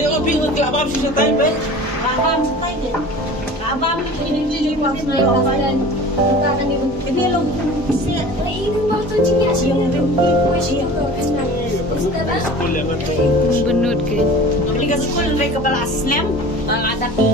May mga pingat ka, abam siya sa time, ba? Abang sa tayo din. Abang ini pas na yung kalan. Bukan ni kedilog siya. Ay ini mo to siya siya yung ko siya ko kana. School naman to. Bunod kay. Liga school may kabala aslam. Mga dati.